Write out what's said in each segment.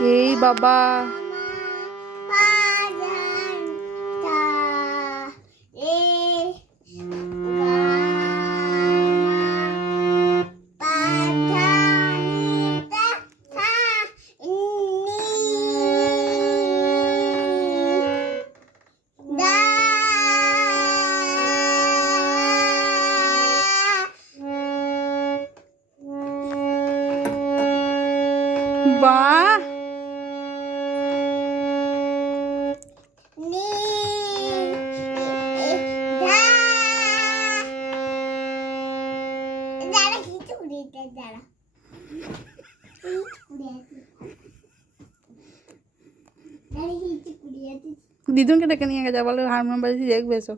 এই বাবা বাহ দাঁড়া। দিদুনকে ডেকে নিয়ে গেছে বলে হারমোনিয়াম বাজিয়ে দেখবে এসো।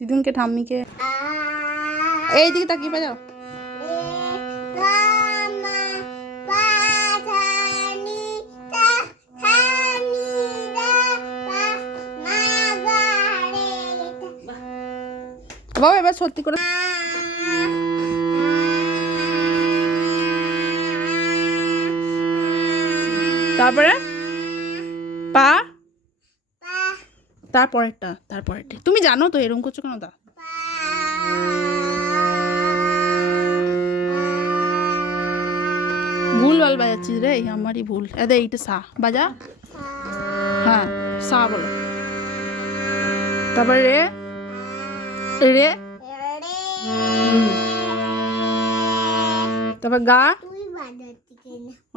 দিদুনকে ঠাম্মিকে। এই দিকে তাকিয়ে বাজাও বাবা এবার সত্যি করে তারপরে? পা? তারপরেরটা তারপরেরটা। তুমি জানো তো এরকম করছ কেন? দা ভুল ভালো বাজাচ্ছিস রে আমারই ভুল। এইটা সা। বাজা? হ্যাঁ সা বলো। তারপরে রে? রে? তারপর গা?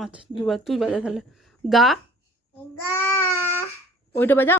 আচ্ছা দুবার তুই বাজা তাহলে। গা গা। ওইটা বাজা।